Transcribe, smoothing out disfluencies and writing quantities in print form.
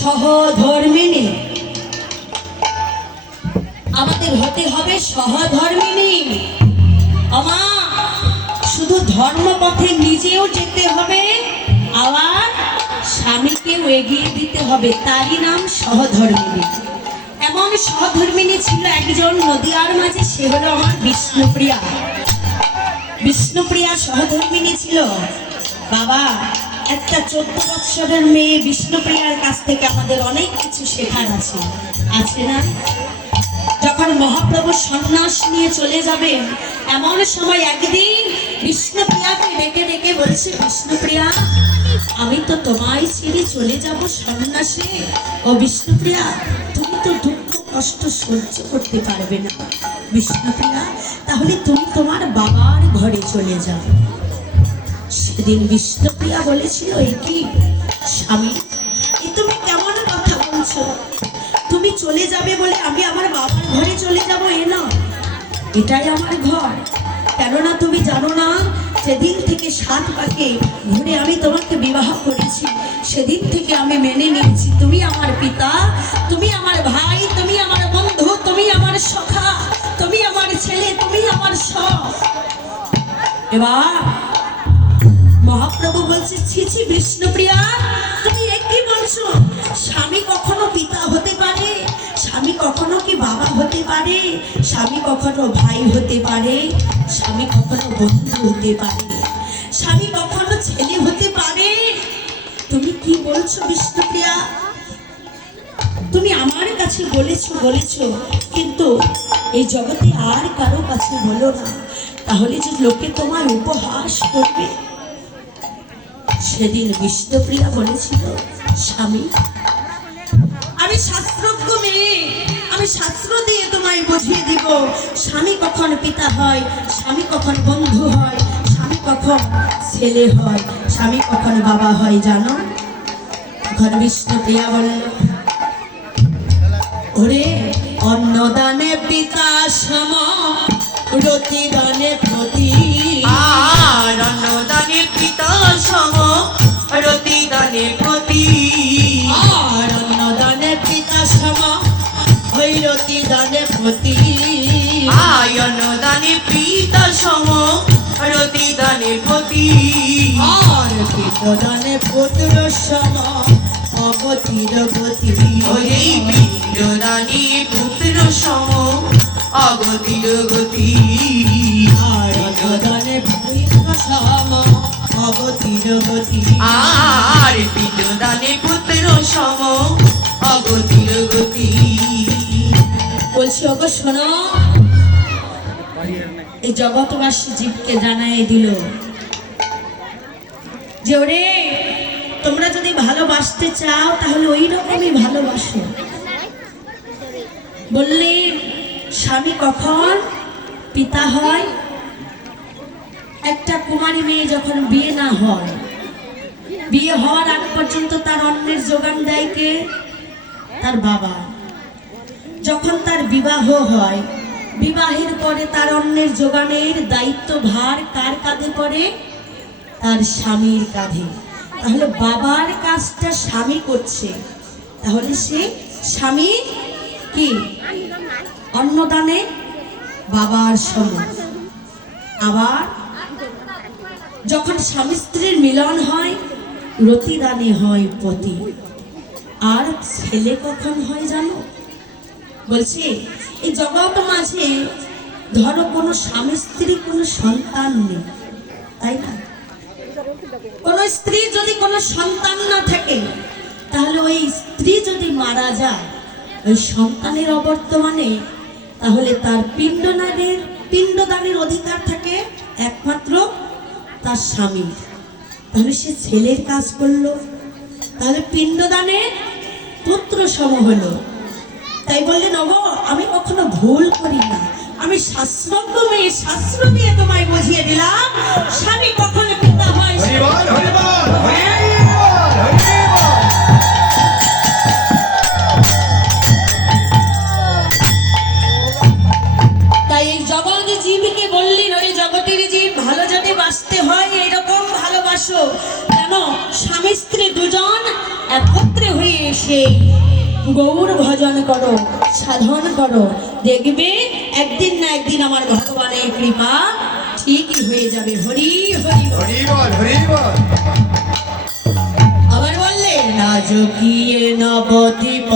সহধর্মিণী। আমাদের হতে হবে সহধর্মিণী। আমা শুধু ধর্মপথে নিজেও যেতে হবে, আবার স্বামীকেও এগিয়ে দিতে হবে, তারই নাম সহধর্মিণী। এমন সহধর্মিণী ছিল একজন নদিয়ার মাঝে, সে হলো আমার বিষ্ণুপ্রিয়া। বিষ্ণুপ্রিয়া সহধর্মিণী ছিল। বাবা, একটা 14 বৎসরের মেয়ে বিষ্ণুপ্রিয়ার কাছ থেকে আমাদের অনেক কিছু শেখার আছে, আছে না? যখন মহাপ্রভু সন্ন্যাস নিয়ে চলে যাবেন, এমন সময় একদিন বিষ্ণুপ্রিয়াকে ডেকে ডেকে বলছে, বিষ্ণুপ্রিয়া, আমি তো তোমায় ছেড়ে চলে যাব সন্ন্যাসে। ও বিষ্ণুপ্রিয়া, তুমি তো দুঃখ কষ্ট সহ্য করতে পারবে না বিষ্ণুপ্রিয়া, তাহলে তুমি তোমার বাবার ঘরে চলে যাও। সেদিন বিষ্ণুপ্রিয়া বলেছিল, এ কি স্বামী, এ তুমি কেমন কথা বলছো? তুমি চলে যাবে বলে আমি আমার বাবার ঘরে চলে যাব? এ না, এটাই আমার ঘর। কেননা তুমি জানো না, সেদিন থেকে 7 পাকে ঘুরে আমি তোমাকে বিবাহ করেছি, সেদিন থেকে আমি মেনে নিয়েছি তুমি আমার পিতা, তুমি আমার ভাই, তুমি আমার বন্ধু, তুমি আমার সখা, তুমি আমার ছেলে, তুমি আমার সব। এবার মহাপ্রভু বলছে, ছি ছি বিষ্ণুপ্রিয়া, তুমি কি বলছো? স্বামী কখনো পিতা হতে পারে? স্বামী কখনো কি বাবা হতে পারে? স্বামী কখনো ভাই হতে পারে? স্বামী কখনো বন্ধু হতে পারে? স্বামী কখনো ছেলে হতে পারে? তুমি কি বলছো বিষ্ণুপ্রিয়া? তুমি আমার কাছে বলেছো, কিন্তু এই জগতে আর কারো কাছে বলো না, তাহলে যে লোকে তোমার উপহাস করবে। সেদিন বিষ্ণুপ্রিয়া বলেছিল, স্বামী, আমি শাস্ত্রজ্ঞ মেয়ে, আমি শাস্ত্র দিয়ে তোমায় বুঝিয়ে দিব স্বামী কখন পিতা হয়, স্বামী কখন বন্ধু হয়, স্বামী কখন ছেলে হয়, স্বামী কখন বাবা হয়, জানো? তখন বিষ্ণুপ্রিয়া বলল, ওরে অন্নদানে পিতা সম, রতিদানে পতি। আর অন্নদানে পিতা সম, রতিদানে পতি। আর অন্নদানে পিতা সম, ওই রতিদানে পতি। আয় অন্নদানে পিতা সম, রতিদানে পতি। আর পিতদানে পুত্র সম, অগতির গতি। ওই পিণ্ডদানে পুত্র সম, অগতির গতি। আর অন্নদানে পুত্র সম, অগতির গতি। আর পিণ্ডদানে পুত্র সম, অগতির গতি। বলছি, ওগো শোনো, এই জগৎবাসী জীবকে জানাই দিল যে, ওরে তোমরা যদি ভালোবাসতে চাও তাহলে ওই রকমই ভালোবাসো। বললে স্বামী কখন পিতা হয়? একটা কুমারী মেয়ে যখন বিয়ে না হয়, বিয়ে হওয়ার আগ পর্যন্ত তার অন্নের যোগান দেয় কে? তার বাবা। যখন তার বিবাহ হয়, বিবাহের পরে তার অন্নের যোগানের দায়িত্ব ভার কার কাঁধে পড়ে? তার স্বামীর কাঁধে। তাহলে বাবার কাজটা স্বামী করছে, তাহলে সে স্বামী কি অন্নদানে বাবার সমান। আবার যখন স্বামী স্ত্রীর মিলন হয়, রতিদানে হয় পতি। আর ছেলে কখন হয় জানো? বলছি, এই জগৎ মাঝে ধরো কোনো স্বামী স্ত্রী কোনো সন্তান নেই, তাই না? কোন স্ত্রী যদি কোনো সন্তান না থাকে, তাহলে ওই স্ত্রী যদি মারা যায়, ওই সন্তানের অবর্তমানে, তাহলে তার পিণ্ডদানের অধিকার থাকে একমাত্র তার স্বামীর। তাহলে সে ছেলের কাজ করলো, তাহলে পিণ্ডদানে পুত্র সম হলো। তাই বললেন, ওগো আমি কখনো ভুল করি না, আমি শাস্ত্রজ্ঞ মেয়ে, শাস্ত্র দিয়ে তোমায় বুঝিয়ে দিলাম স্বামী কখনো পিতা হয়। তাই এই জগৎ জীবকে বললেন, ওই জগতের জীব ভালো যদি বাঁচতে হয় এরকম ভালোবাসো। কেন? স্বামী স্ত্রী দুজন একত্রে পাত্রে হয়ে এসে গৌর ভজন করো, সাধন করো, দেখবে একদিন না একদিন আমার ভগবানের কৃপা ঠিকই হয়ে যাবে। হরি হরি বল। হরি বল, হরি বল। আবার বললেন রাজকীয় নবদ্বীপ